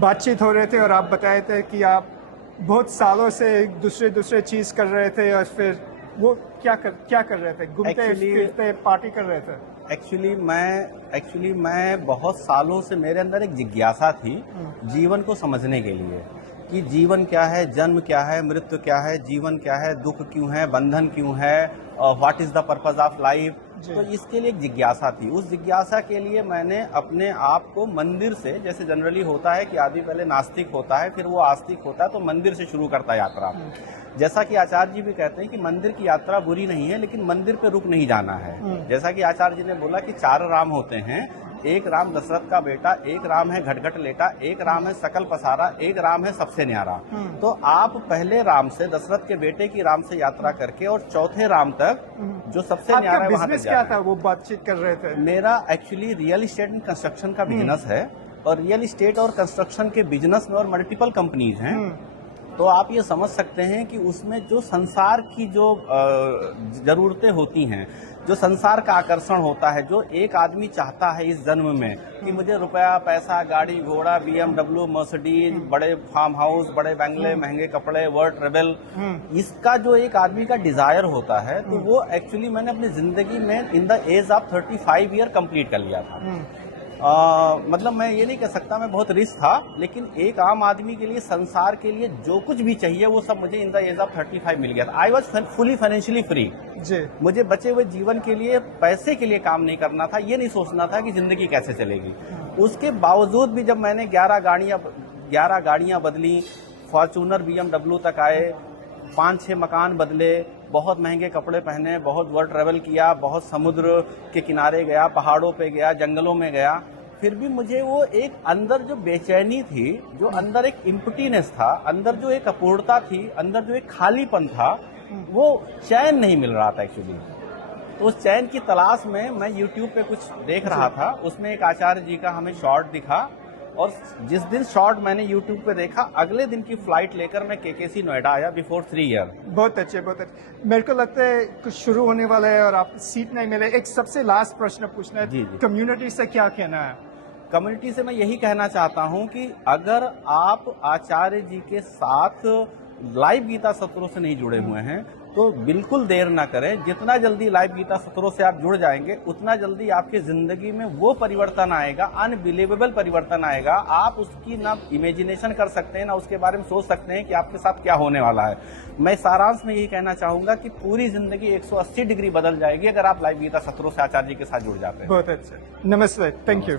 बातचीत हो रहे थे और आप बताए थे कि आप बहुत सालों से दूसरे चीज़ कर रहे थे और फिर वो क्या कर रहे थे? घूमते फिरते पार्टी कर रहे थे? एक्चुअली मैं बहुत सालों से मेरे अंदर एक जिज्ञासा थी जीवन को समझने के लिए कि जीवन क्या है, जन्म क्या है, मृत्यु क्या है, जीवन क्या है, दुख क्यों है, बंधन क्यों है, what is the purpose of life. तो इसके लिए एक जिज्ञासा थी। उस जिज्ञासा के लिए मैंने अपने आप को मंदिर से, जैसे जनरली होता है कि आदमी पहले नास्तिक होता है फिर वो आस्तिक होता है, तो मंदिर से शुरू करता है यात्रा। जैसा कि आचार्य जी भी कहते हैं कि मंदिर की यात्रा बुरी नहीं है, लेकिन मंदिर पे रुक नहीं जाना है। जैसा कि आचार्य जी ने बोला कि 4 राम होते हैं, एक राम दशरथ का बेटा, एक राम है घटघट लेटा, एक राम है सकल पसारा, एक राम है सबसे न्यारा। तो आप पहले राम से, दशरथ के बेटे की राम से यात्रा करके और चौथे राम तक जो सबसे न्यारा है वहां तक क्या था? वो बातचीत कर रहे थे। मेरा actually real estate and construction का बिजनेस है और रियल एस्टेट और कंस्ट्रक्शन के बिजनेस में और मल्टीपल कंपनीज हैं। तो आप ये समझ सकते हैं कि उसमें जो संसार की जो जरूरतें होती हैं, जो संसार का आकर्षण होता है, जो एक आदमी चाहता है इस जन्म में कि मुझे रुपया, पैसा, गाड़ी घोड़ा, BMW, मर्सिडीज, बड़े फार्म हाउस, बड़े बंगले, महंगे कपड़े, वर्ल्ड ट्रेवल, इसका जो एक आदमी का डिजायर होता है, तो वो एक्चुअली मैंने अपनी जिंदगी में in the age of 35 year complete कर लिया था। मतलब मैं ये नहीं कह सकता मैं बहुत रिच था, लेकिन एक आम आदमी के लिए, संसार के लिए जो कुछ भी चाहिए वो सब मुझे इन द एज ऑफ 35 मिल गया था। I was fully financially free. मुझे बचे हुए जीवन के लिए, पैसे के लिए काम नहीं करना था, ये नहीं सोचना था कि जिंदगी कैसे चलेगी। उसके बावजूद भी जब मैंने 11 गाड़ियां बदली, फॉर्चूनर BMW तक आए, 5-6 मकान बदले, बहुत महंगे कपड़े पहने, बहुत वर्ल्ड ट्रेवल किया, बहुत समुद्र के किनारे गया, पहाड़ों पे गया, जंगलों में गया, फिर भी मुझे वो एक अंदर जो बेचैनी थी, जो अंदर एक इम्पटीनेस था, अंदर जो एक अपूर्णता थी, अंदर जो एक खालीपन था, वो चैन नहीं मिल रहा था एक्चुअली। तो उस चैन की तलाश में मैं YouTube पे कुछ देख रहा था, उसमें एक आचार्य जी का हमें शॉर्ट दिखा और जिस दिन शॉर्ट मैंने YouTube पे देखा, अगले दिन की फ्लाइट लेकर मैं KKC नोएडा आया बिफोर 3 ईयर। बहुत अच्छे, बहुत अच्छे। मेरे को लगता है कुछ शुरू होने वाला है और आप सीट नहीं मिले। एक सबसे लास्ट प्रश्न पूछना है, कम्युनिटी से क्या कहना है? कम्युनिटी से मैं यही कहना चाहता हूं कि अगर आप आचार्य जी के साथ लाइव गीता सत्रों से नहीं जुड़े हुए हैं तो बिल्कुल देर ना करें। जितना जल्दी लाइव गीता सत्रों से आप जुड़ जाएंगे, उतना जल्दी आपकी जिंदगी में वो परिवर्तन आएगा, अनबिलीवेबल परिवर्तन आएगा। आप उसकी ना इमेजिनेशन कर सकते हैं, ना उसके बारे में सोच सकते हैं कि आपके साथ क्या होने वाला है। मैं सारांश में यही कहना चाहूंगा कि पूरी जिंदगी 180 डिग्री बदल जाएगी अगर आप लाइव गीता सत्रों से आचार्य जी के साथ जुड़ जाते हैं। बहुत अच्छा, नमस्ते, थैंक यू।